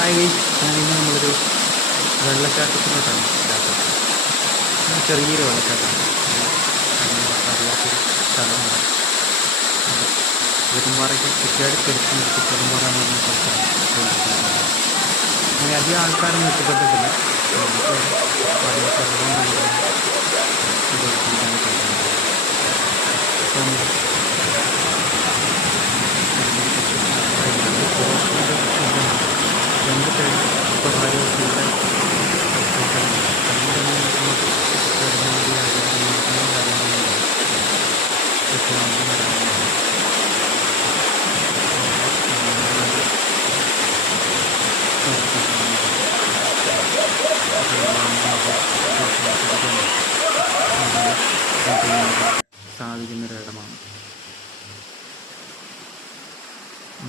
Hi guys ഞാനിന്ന് നമ്മളൊരു വെള്ളച്ചാട്ടത്തിലോട്ടാണ് യാത്ര ഇത് ചെറിയൊരു വെള്ളച്ചാട്ടമാണ് സ്ഥലമാണ് ചെറുമ്പാറയ്ക്ക് കുറ്റിയാടിക്കടുത്ത് നിർത്തി ചെറുമ്പാറ എന്ന് പറഞ്ഞ സ്ഥലത്താണ്. അങ്ങനെ അധികം ആൾക്കാരൊന്നും എത്തിപ്പെട്ടിട്ടില്ല പറ്റുന്നത് അപ്പം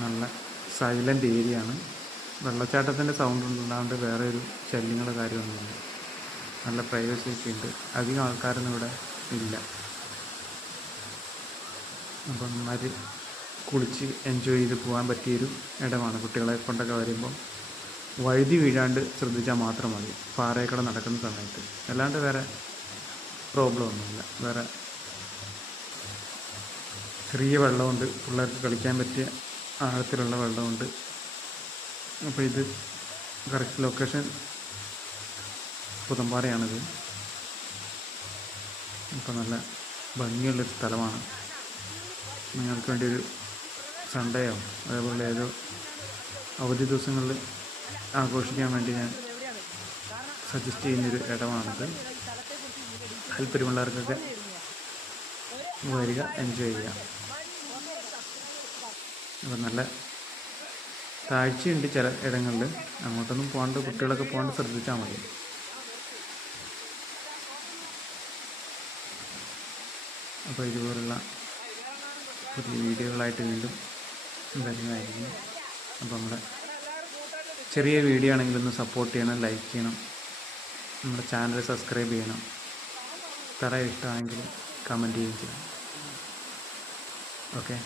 നല്ല സൈലന്റ് ഏരിയ ആണ് വെള്ളച്ചാട്ടത്തിന്റെ സൗണ്ട് ഉണ്ടാണ്ട് വേറെ ഒരു ശല്യങ്ങളോ കാര്യമൊന്നുമില്ല. നല്ല പ്രൈവസി ഒക്കെ ഉണ്ട്. അധികം ആൾക്കാരൊന്നും ഇവിടെ ഇല്ല. അപ്പം അത് കുളിച്ച് എൻജോയ് ചെയ്ത് പോകാൻ പറ്റിയൊരു ഇടമാണ് കുട്ടികളെ കൊണ്ടൊക്കെ വരുമ്പോൾ വഴുതി വീഴാണ്ട് ശ്രദ്ധിച്ചാൽ മാത്രം മതി. പാറയൊക്കെ നടക്കുന്ന സമയത്ത്. അല്ലാണ്ട് വേറെ പ്രോബ്ലം ഒന്നുമില്ല. വേറെ ചെറിയ വെള്ളമുണ്ട്. പിള്ളേർക്ക് കളിക്കാൻ പറ്റിയ ആഴത്തിലുള്ള വെള്ളമുണ്ട്. അപ്പോൾ ഇത് കറക്റ്റ് ലൊക്കേഷൻ പുതമ്പാറയാണിത്. അപ്പോൾ നല്ല ഭംഗിയുള്ളൊരു സ്ഥലമാണ്. നിങ്ങൾക്ക് വേണ്ടി ഒരു സൺഡേയോ അതേപോലെ ഏതോ അവധി ദിവസങ്ങളിൽ ആഘോഷിക്കാൻ വേണ്ടി ഞാൻ സജസ്റ്റ് ചെയ്യുന്നൊരു ഇടമാണിത്. താല്പര്യമുള്ളവർക്കൊക്കെ വരിക എൻജോയ് ചെയ്യാം അപ്പം നല്ല താഴ്ചയുണ്ട് ചില ഇടങ്ങളിൽ. അങ്ങോട്ടൊന്നും പോകാണ്ട് കുട്ടികളൊക്കെ പോകാണ്ട് ശ്രദ്ധിച്ചാൽ മതി. അപ്പോൾ ഇതുപോലുള്ള പുതിയ വീഡിയോകളായിട്ട് വീണ്ടും വരുന്നതായിരിക്കും. അപ്പോൾ നമ്മുടെ ചെറിയ വീഡിയോ ആണെങ്കിൽ ഒന്ന് സപ്പോർട്ട് ചെയ്യണം ലൈക്ക് ചെയ്യണം നമ്മുടെ ചാനൽ സബ്സ്ക്രൈബ് ചെയ്യണം. തറ ഇഷ്ടമാണെങ്കിൽ കമന്റ് ചെയ്യുകയും ചെയ്യണം. ഓക്കെ